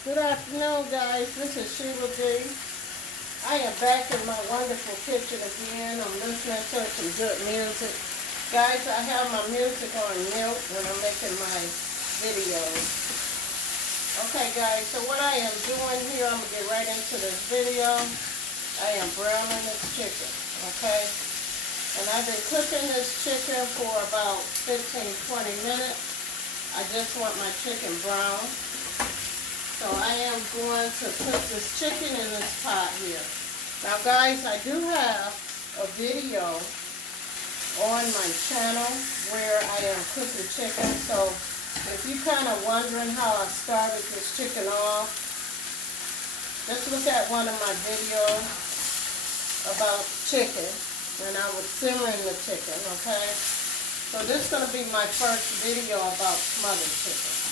Good afternoon, guys. This is Sheila B. I am back in my wonderful kitchen again. I'm listening to some good music. Guys, I have my music on mute when I'm making my videos. Okay, guys, so what I am doing here, I'm going to get right into this video. I am browning this chicken, okay? And I've been cooking this chicken for about 15-20 minutes. I just want my chicken brown. So I am going to put this chicken in this pot here. Now guys, I do have a video on my channel where I am cooking chicken. So if you're kind of wondering how I started this chicken off, just look at one of my videos about chicken when I was simmering the chicken, okay? So this is going to be my first video about smothered chicken.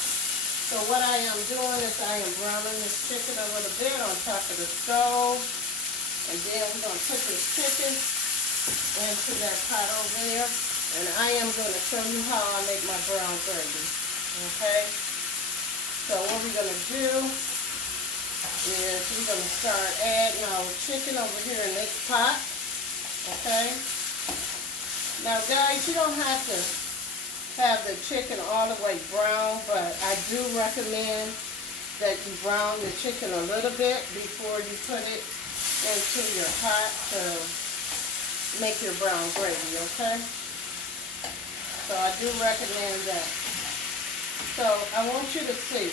So what I am doing is I am browning this chicken a little bit on top of the stove. And then we're going to put this chicken into that pot over there. And I am going to show you how I make my brown gravy. Okay? So what we're going to do is we're going to start adding our chicken over here in this pot. Okay? Now guys, you don't have to have the chicken all the way brown, but I do recommend that you brown the chicken a little bit before you put it into your pot to make your brown gravy, okay? So I do recommend that. So I want you to see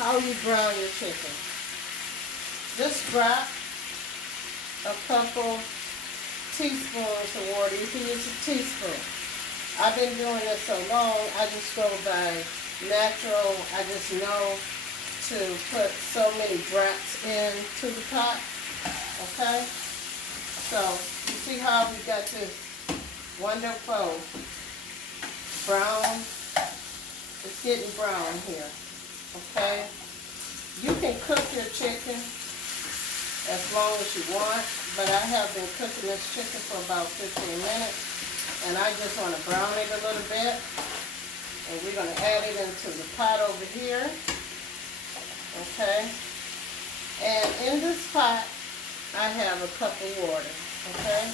how you brown your chicken. Just drop a couple teaspoons of water. You can use a teaspoon. I've been doing this so long, I just go by natural. I just know to put so many drops into the pot, okay? So, you see how we got this wonderful brown? It's getting brown here, okay? You can cook your chicken as long as you want, but I have been cooking this chicken for about 15 minutes. And I just want to brown it a little bit. And we're going to add it into the pot over here. Okay. And in this pot, I have a cup of water. Okay.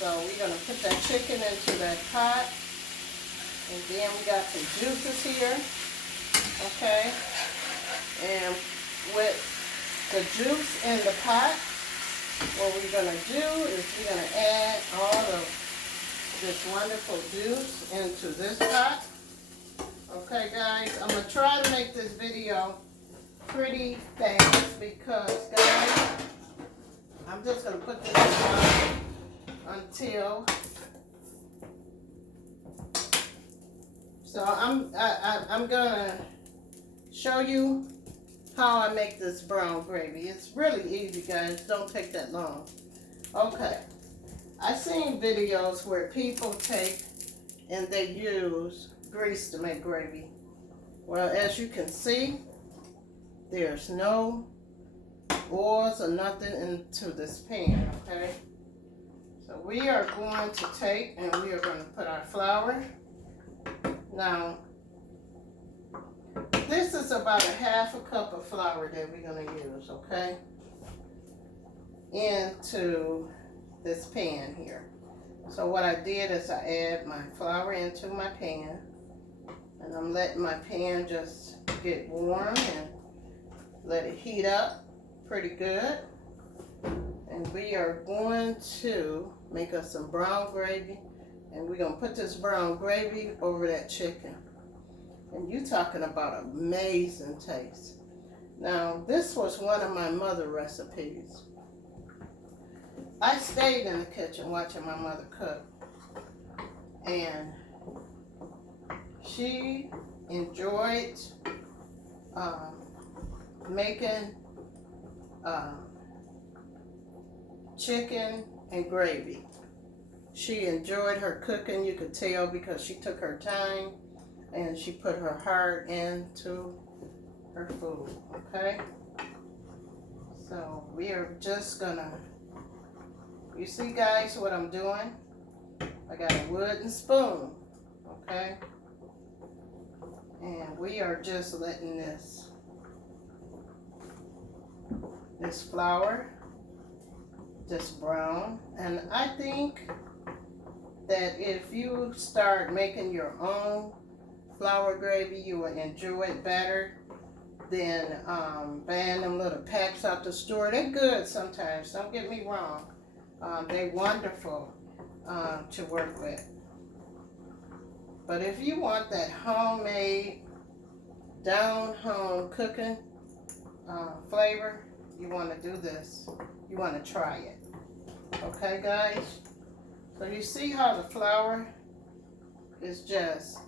So we're going to put that chicken into that pot. And then we got some juices here. Okay. And with the juice in the pot, what we're going to do is we're going to add all of this wonderful juice into this pot. Okay guys, I'm going to try to make this video pretty fast because guys, I'm just going to put this on until, so I'm going to show you how I make this brown gravy. It's really easy guys, don't take that long. Okay. I've seen videos where people take and they use grease to make gravy. Well, as you can see, there's no oils or nothing into this pan, okay? So we are going to take and we are going to put our flour. Now, this is about a half a cup of flour that we're going to use, okay? Into this pan here. So what I did is I add my flour into my pan, and I'm letting my pan just get warm and let it heat up pretty good. And we are going to make us some brown gravy, and we're going to put this brown gravy over that chicken. And you talking about amazing taste. Now this was one of my mother recipes. I stayed in the kitchen watching my mother cook, and she enjoyed making chicken and gravy. She enjoyed her cooking, you could tell, because she took her time and she put her heart into her food, okay? So we are just gonna, you see guys what I'm doing? I got a wooden spoon, okay? And we are just letting this this flour, this brown. And I think that if you start making your own flour gravy, you will enjoy it better than buying them little packs out the store. They're good sometimes, don't get me wrong. They're wonderful to work with. But if you want that homemade, down-home cooking flavor, you want to do this. You want to try it. Okay, guys? So you see how the flour is just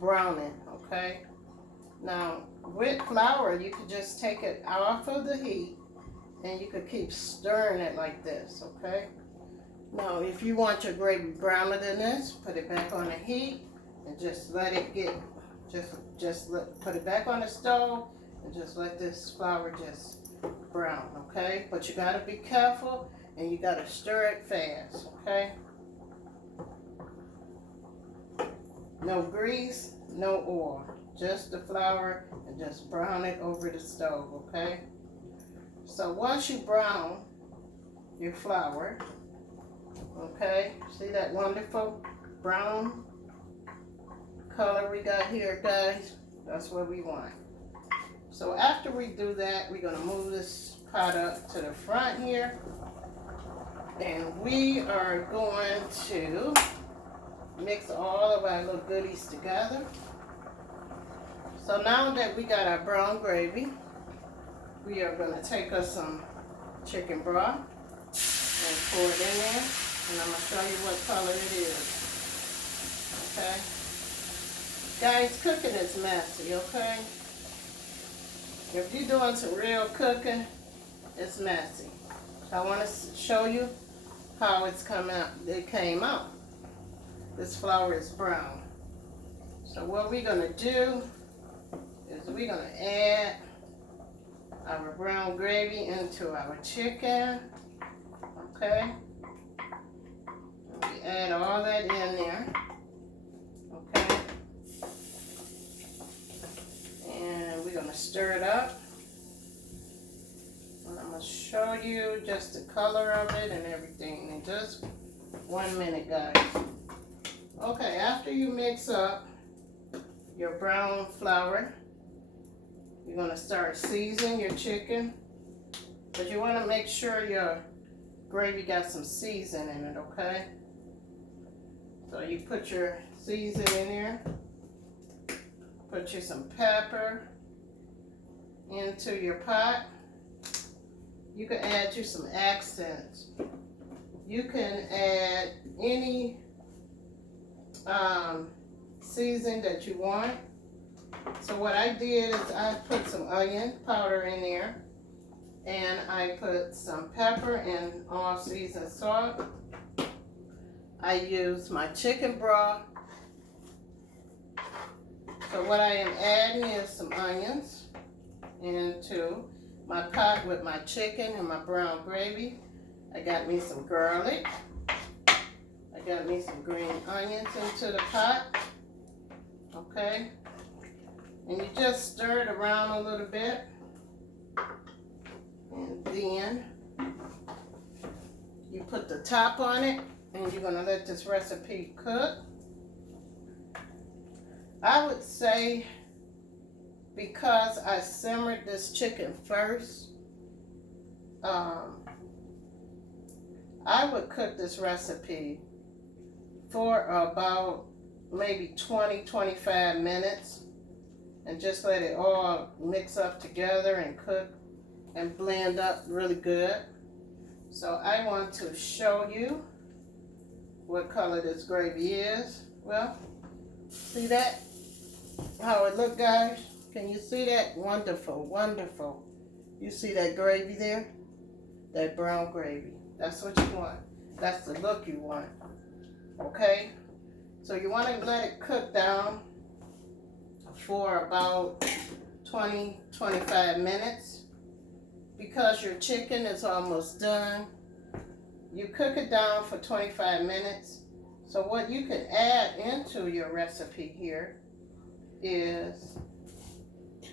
browning, okay? Now, with flour, you could just take it off of the heat and you could keep stirring it like this, okay? Now, if you want your gravy browner than this, put it back on the heat and just let it get, put it back on the stove and just let this flour just brown, okay? But you gotta be careful and you gotta stir it fast, okay? No grease, no oil, just the flour and just brown it over the stove, okay? So once you brown your flour, okay, see that wonderful brown color we got here, guys? That's what we want. So after we do that, we're gonna move this pot up to the front here. And we are going to mix all of our little goodies together. So now that we got our brown gravy, we are going to take us some chicken broth and pour it in there. And I'm going to show you what color it is. Okay? Guys, cooking is messy, okay? If you're doing some real cooking, it's messy. So I want to show you how it's come out. It came out. This flour is brown. So what we're going to do is we're going to add our brown gravy into our chicken. Okay? We add all that in there. Okay? And we're going to stir it up. And I'm going to show you just the color of it and everything in just 1 minute, guys. Okay, after you mix up your brown flour, you're going to start seasoning your chicken. But you want to make sure your gravy got some seasoning in it, okay? So you put your seasoning in there. Put you some pepper into your pot. You can add you some accents. You can add any season that you want. So what I did is I put some onion powder in there, and I put some pepper and all seasoned salt. I used my chicken broth. So what I am adding is some onions into my pot with my chicken and my brown gravy. I got me some garlic. I got me some green onions into the pot. Okay? And you just stir it around a little bit. And then you put the top on it, and you're going to let this recipe cook. I would say, because I simmered this chicken first, I would cook this recipe for about maybe 20-25 minutes and just let it all mix up together and cook and blend up really good. So I want to show you what color this gravy is. Well, see that? How it look, guys? Can you see that? Wonderful, wonderful. You see that gravy there? That brown gravy. That's what you want. That's the look you want. Okay? So you want to let it cook down for about 20-25 minutes. Because your chicken is almost done, you cook it down for 25 minutes. So what you can add into your recipe here is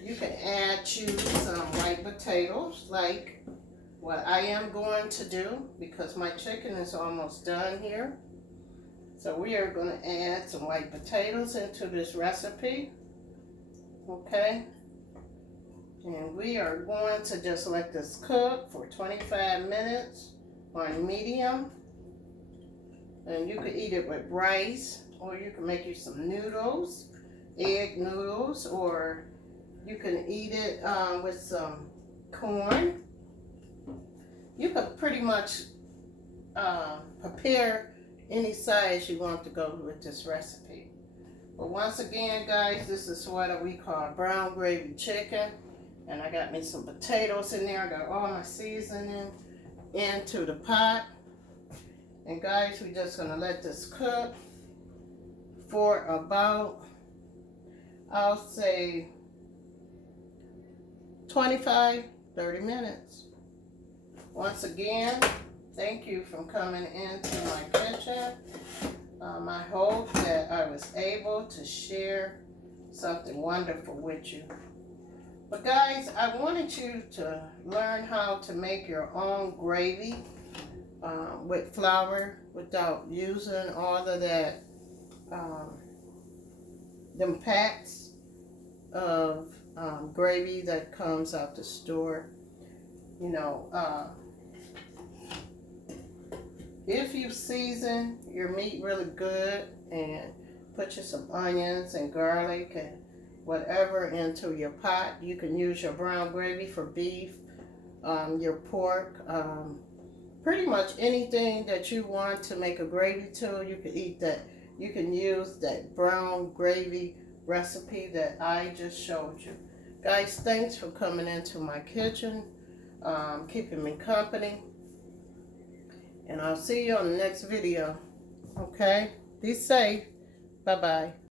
you can add you some white potatoes like what I am going to do, because my chicken is almost done here. So we are going to add some white potatoes into this recipe. Okay. And we are going to just let this cook for 25 minutes on medium. And you could eat it with rice, or you can make you some noodles, egg noodles, or you can eat it with some corn. You could pretty much prepare any size you want to go with this recipe. But once again, guys, this is what we call brown gravy chicken. And I got me some potatoes in there. I got all my seasoning into the pot. And guys, we're just gonna let this cook for about, I'll say 25, 30 minutes. Once again, thank you for coming into my kitchen. I hope that I was able to share something wonderful with you. But guys, I wanted you to learn how to make your own gravy with flour without using all of that, them packs of gravy that comes out the store. You know, if you season your meat really good and put you some onions and garlic and whatever into your pot, you can use your brown gravy for beef, your pork, pretty much anything that you want to make a gravy to, you can eat that. You can use that brown gravy recipe that I just showed you. Guys, thanks for coming into my kitchen, keeping me company. And I'll see you on the next video. Okay? Be safe. Bye-bye.